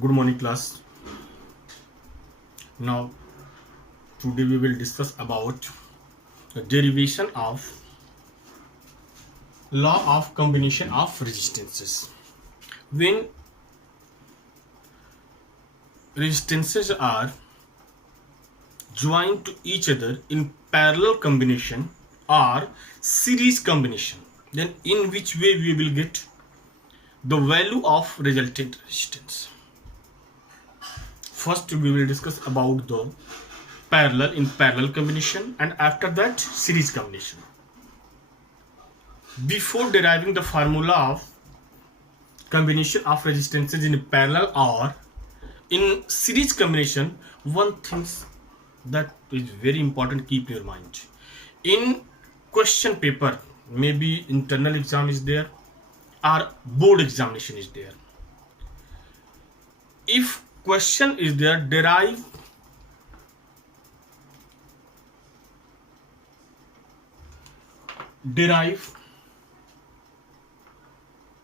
Good morning, class. Now, today we will discuss about the derivation of law of combination of resistances. When resistances are joined to each other in parallel combination or series combination, then in which way we will get the value of resultant resistance. First, we will discuss about the parallel combination, and after that series combination. Before deriving the formula of combination of resistances in parallel or in series combination, one thing that is very important, keep in your mind. In question paper, maybe internal exam is there or board examination is there. If question is there, derive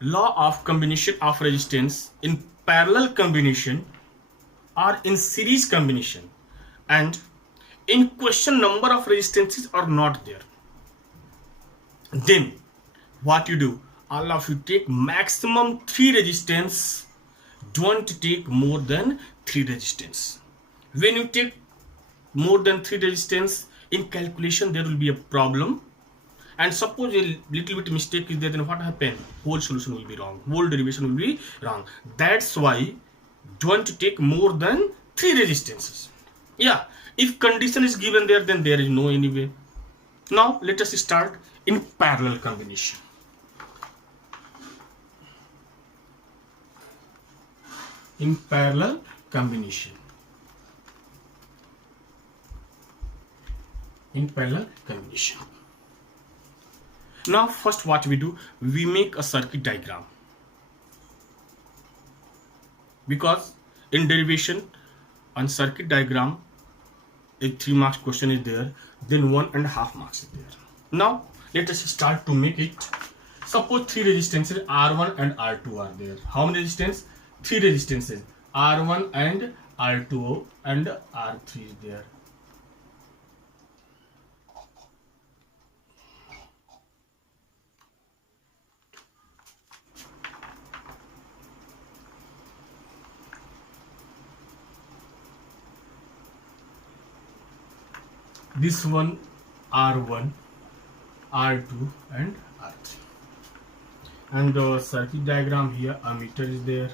law of combination of resistance in parallel combination or in series combination, and in question number of resistances are not there, then what you do, all of you take maximum 3 resistance, don't take more than 3 resistance. When you take more than 3 resistance in calculation, there will be a problem, and suppose a little bit mistake is there, then what happen? Whole solution will be wrong, whole derivation will be wrong. That's why don't take more than 3 resistances. Yeah, if condition is given there, then there is no any way. Now let us start in parallel combination. In parallel combination. In parallel combination. Now first what we do, we make a circuit diagram, because in derivation on circuit diagram a 3 marks question is there, then 1.5 marks is there. Now let us start to make it. Suppose 3 resistances R1 and R2 are there. How many resistance? 3 resistances, R1 and R2 and R3 is there. This one R1, R2 and R3, and the circuit diagram here, ammeter is there,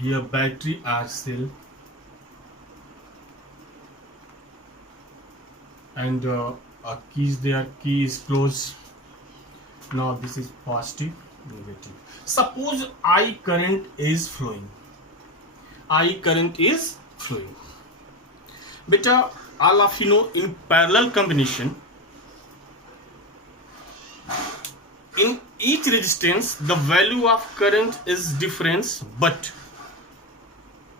here battery R cell, and a key is there, key is closed. Now this is positive, negative. Suppose I current is flowing, Beta, all of you know, in parallel combination, in each resistance the value of current is different, but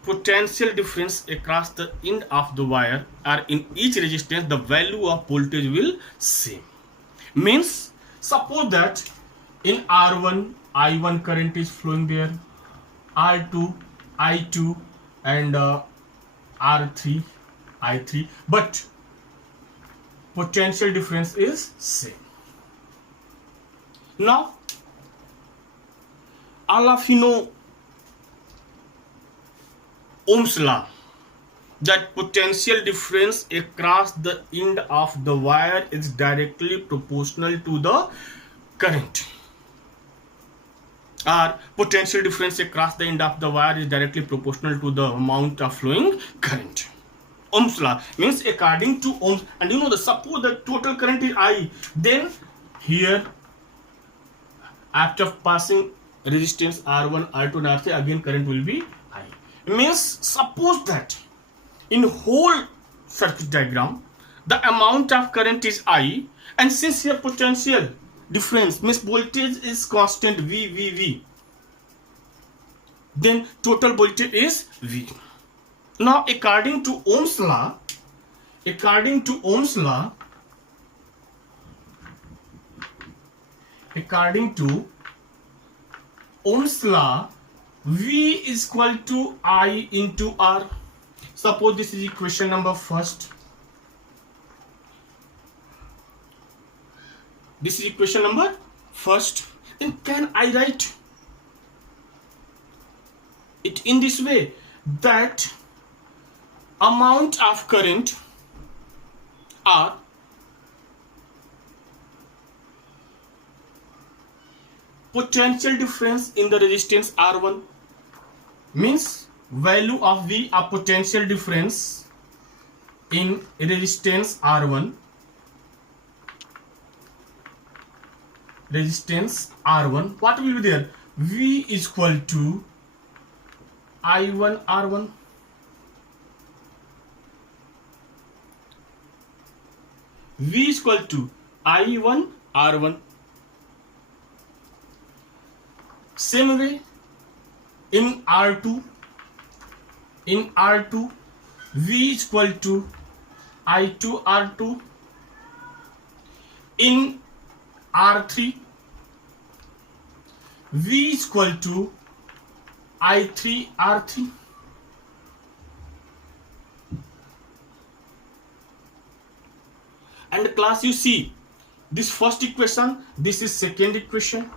potential difference across the end of the wire, or in each resistance the value of voltage will same. Means suppose that in R1 I1 current is flowing there, R2 I2 and R3 I3, but potential difference is same. Now all of you know Ohm's law, that potential difference across the end of the wire is directly proportional to the current, or potential difference across the end of the wire is directly proportional to the amount of flowing current. Ohm's law means according to Ohm's, and you know, the suppose the total current is I, then here after passing resistance R1, R2 and R3, again current will be I. Means suppose that in whole circuit diagram the amount of current is I, and since here potential difference means voltage is constant V, then total voltage is V. Now according to Ohm's law, according to Ohm's law, Ohm's law, V is equal to I into R. Suppose this is equation number first. This is equation number first. Then can I write it in this way, that amount of current R potential difference in the resistance R1, means value of V a potential difference in resistance R1, what will be there? V is equal to I1 R1 V is equal to I1 R1. Same way in R2, V is equal to I2 R2. In R3, V is equal to I3 R3. And class, you see this first equation, this is second equation,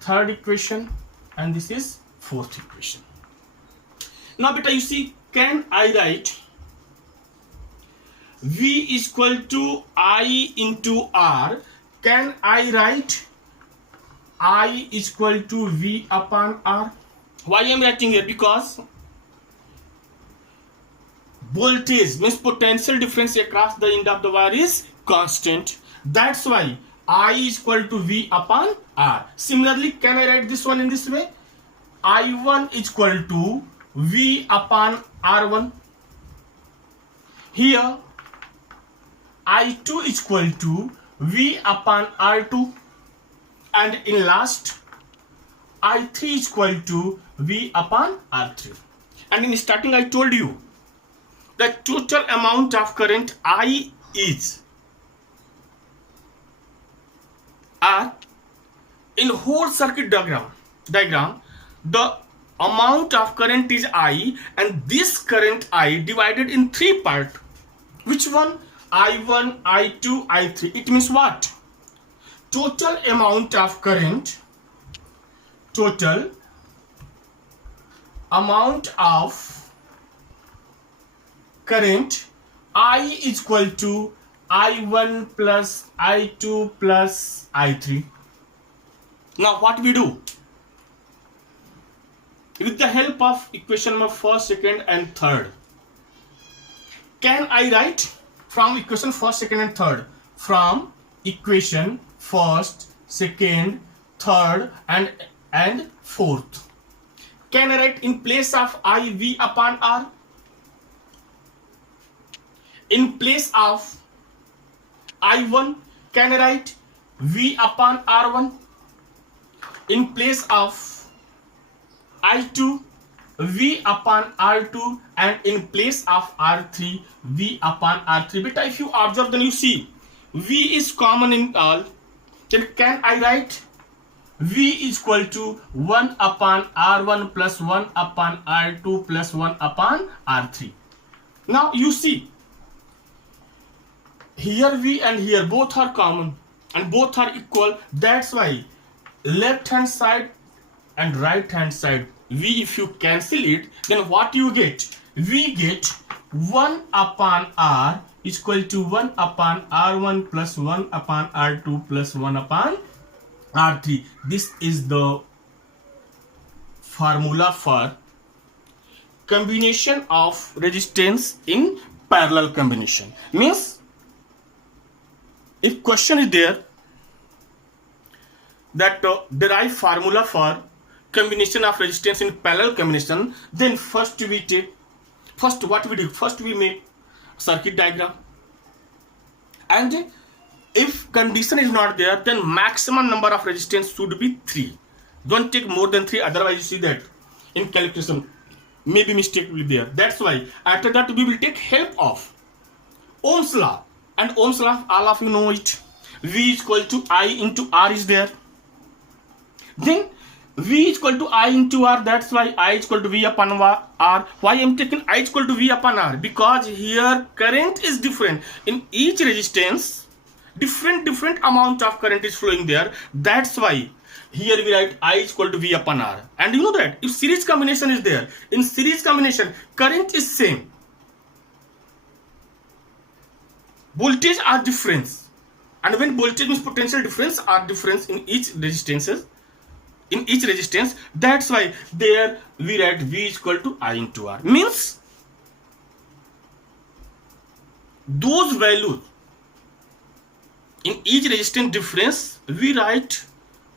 third equation, and this is fourth equation. Now beta, you see, can I write V is equal to I into R? Can I write I is equal to V upon R? Why I am writing here? Because voltage means potential difference across the end of the wire is constant. That's why I is equal to V upon R. Similarly, can I write this one in this way? I1 is equal to V upon R1. Here I2 is equal to V upon R2. And in last, I3 is equal to V upon R3. And in starting, I told you the total amount of current I is R. In whole circuit diagram, the amount of current is I, and this current I divided in three parts. Which one? I1, I2, I3. It means what? Total amount of current, I is equal to I1 plus I2 plus I3. Now what we do? With the help of equation number first, second and third, can I write from equation first, second and third? From equation first, second, third and fourth, can I write in place of I V upon R? In place of I1, can I write V upon R1? In place of I2, V upon R2, and in place of R3, V upon R3. But if you observe, then you see V is common in all. Then can I write V is equal to 1 upon R1 plus 1 upon R2 plus 1 upon R3. Now you see, here V and here both are common and both are equal. That's why left hand side and right hand side V, if you cancel it, then what you get? We get 1 upon R is equal to 1 upon R1 plus 1 upon R2 plus 1 upon R3. This is the formula for combination of resistance in parallel combination. Means if question is there that derive formula for combination of resistance in parallel combination, then first what we do? First we make circuit diagram, and if condition is not there, then maximum number of resistance should be 3. Don't take more than 3, otherwise you see that in calculation maybe mistake will be there. That's why after that we will take help of Ohm's law, and Ohm's law all of you know it. V is equal to I into R is there. Then V is equal to I into R. That's why I is equal to V upon R. Why I am taking I is equal to V upon R? Because here current is different. In each resistance, different amount of current is flowing there. That's why here we write I is equal to V upon R. And you know that if series combination is there, in series combination, current is same. Voltage are different. And when voltage means potential difference are different in each resistance, that's why there we write V is equal to I into R. Means those values in each resistance difference, we write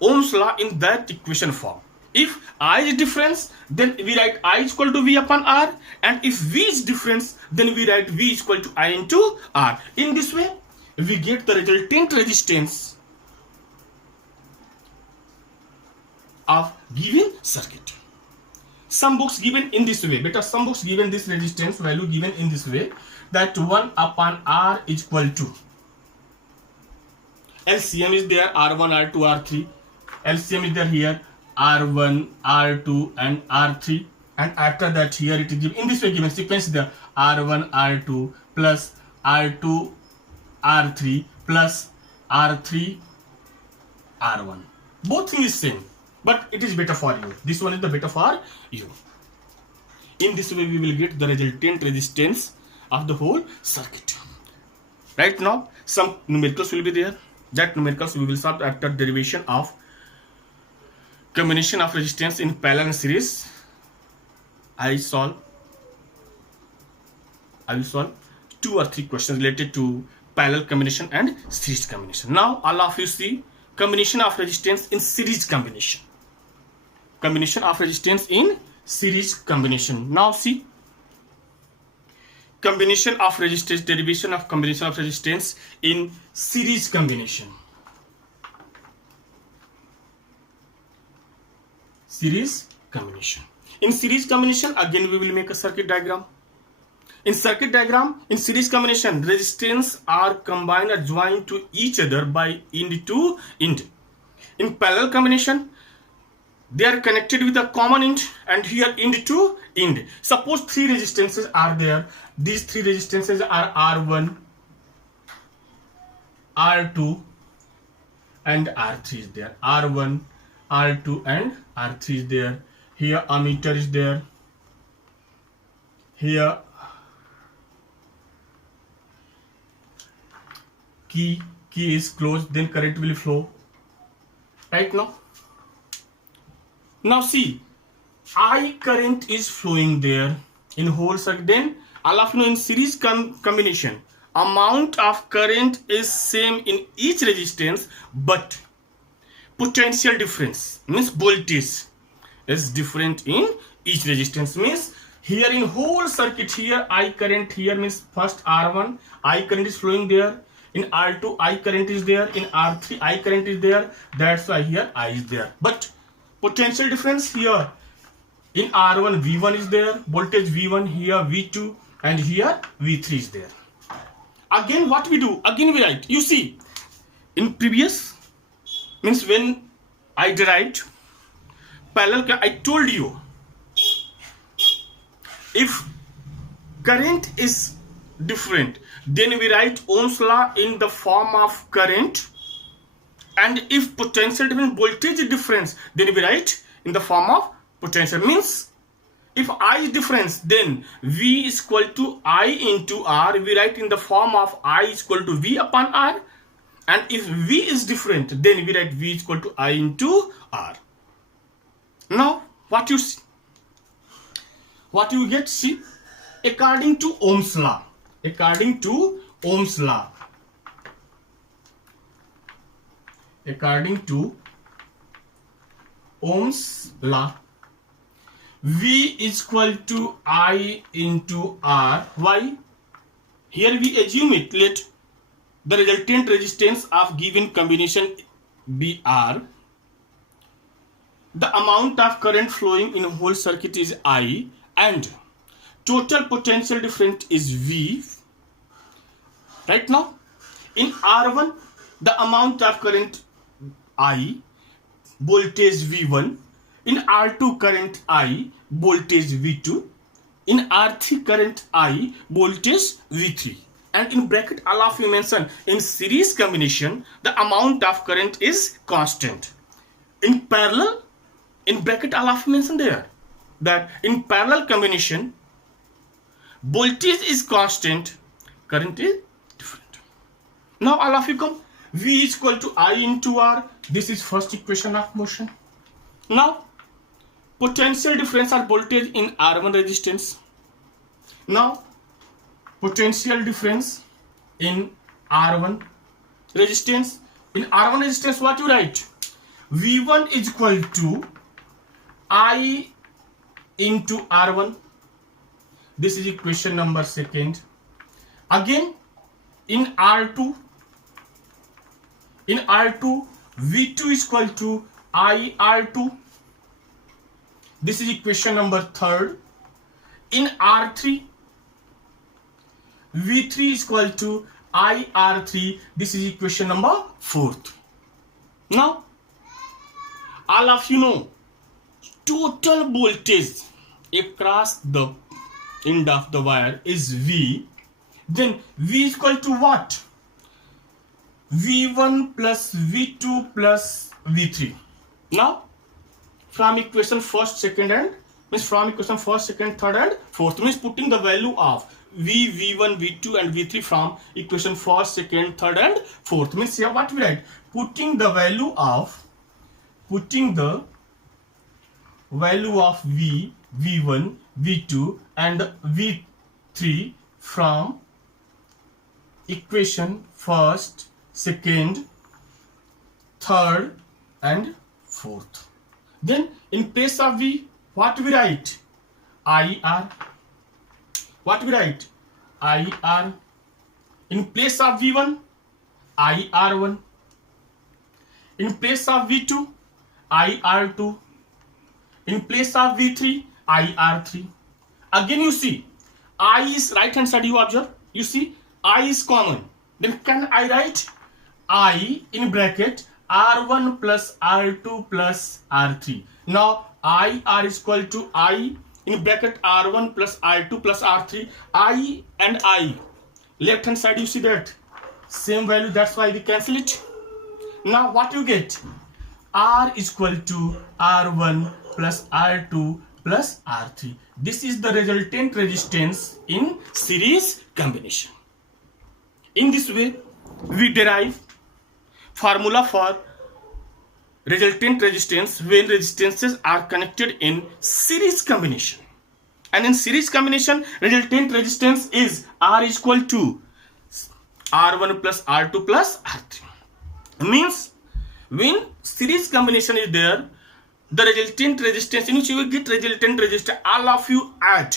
Ohm's law in that equation form. If I is difference, then we write I is equal to V upon R, and if V is difference, then we write V is equal to I into R. In this way, we get the resultant resistance of given circuit. Some books given in this way, better some books given this resistance value given in this way, that 1 upon R is equal to LCM is there, R1, R2, R3. LCM is there here, R1, R2 and R3, and after that here it is given in this way, given sequence there, R1, R2 plus R2, R3 plus R3, R1. Both things is same, but it is better for you. This one is the better for you. In this way we will get the resultant resistance of the whole circuit. Right now some numericals will be there. That numericals we will solve after derivation of combination of resistance in parallel and series. I will solve 2 or 3 questions related to parallel combination and series combination. Now all of you see combination of resistance in series combination. Combination of resistance in series combination. Now see combination of resistance, derivation of combination of resistance in series combination. Series combination. In series combination, again we will make a circuit diagram. In circuit diagram, in series combination, resistance are combined or joined to each other by end to end. In parallel combination, they are connected with a common end, and here end to end. Suppose 3 resistances are there. These 3 resistances are R1, R2 and R3 is there. R1, R2 and R3 is there. Here ammeter is there. Here key is closed, then current will flow. Right now? Now see, I current is flowing there in whole circuit. Then all of you know in series combination, amount of current is same in each resistance, but potential difference means voltage is different in each resistance. Means here in whole circuit, here I current here means first R1 I current is flowing there, in R2 I current is there, in R3 I current is there. That's why here I is there. But potential difference here in R1 V1 is there, voltage V1, here V2 and here V3 is there. Again what we do, again we write, you see in previous means when I derived parallel, I told you if current is different, then we write Ohm's law in the form of current, and if potential difference, voltage difference, then we write in the form of potential. Means if I is difference, then V is equal to I into R, we write in the form of I is equal to V upon R, and if V is different, then we write V is equal to I into R. Now what you see, what you get, see, according to Ohm's law, according to Ohm's law, according to Ohm's law, V is equal to I into R. Why? Here we assume it, let the resultant resistance of given combination be R. The amount of current flowing in a whole circuit is I, and total potential difference is V. Right now, in R1, the amount of current I, voltage V1, in R2 current I, voltage V2, in R3 current I, voltage V3. And in bracket, all of you mention in series combination, the amount of current is constant. In parallel, in bracket, all of you mention there that in parallel combination, voltage is constant, current is different. Now all of you come, V is equal to I into R. This is first equation of motion. Now potential difference or voltage in R1 resistance. Now potential difference in R1 resistance. In R1 resistance, what you write? V1 is equal to I into R1. This is equation number second. Again, in R2, V2 is equal to I R2. This is equation number third. In R3, V3 is equal to I R3. This is equation number fourth. Now, all of you know, total voltage across the end of the wire is V. Then V is equal to what? V1 plus V2 plus V3. Now, from equation first, second, and means from equation first, second, third, and fourth, means putting the value of V, V1, V2, and V3 from equation first, second, third, and fourth. Means here what we write? Putting the value of V, V1, V2, and V3 from equation first, second, third, and fourth. Then in place of V, what we write? IR. What we write? IR. In place of V1, IR1. In place of V2, IR2. In place of V3, IR3. Again you see, I is right hand side, you observe. You see, I is common. Then can I write I in bracket R1 plus R2 plus R3. Now IR is equal to I in bracket R1 plus R2 plus R3. I and I. Left hand side you see that. Same value, that's why we cancel it. Now what you get? R is equal to R1 plus R2 plus R3. This is the resultant resistance in series combination. In this way, we derive formula for resultant resistance when resistances are connected in series combination. And in series combination, resultant resistance is R is equal to R1 plus R2 plus R3. Means when series combination is there, the resultant resistance in which you will get resultant resistance, all of you add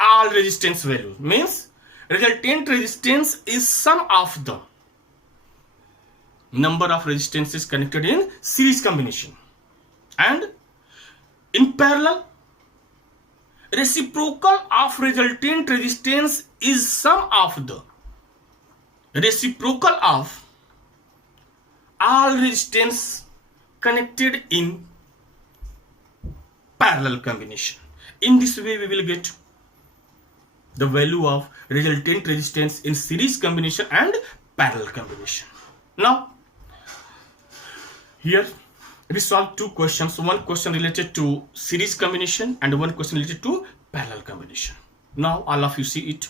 all resistance values. Means resultant resistance is sum of the number of resistances connected in series combination. And in parallel, reciprocal of resultant resistance is sum of the reciprocal of all resistance connected in parallel combination. In this way, we will get the value of resultant resistance in series combination and parallel combination. Now, here we solve two questions. One question related to series combination and one question related to parallel combination. Now, all of you see it.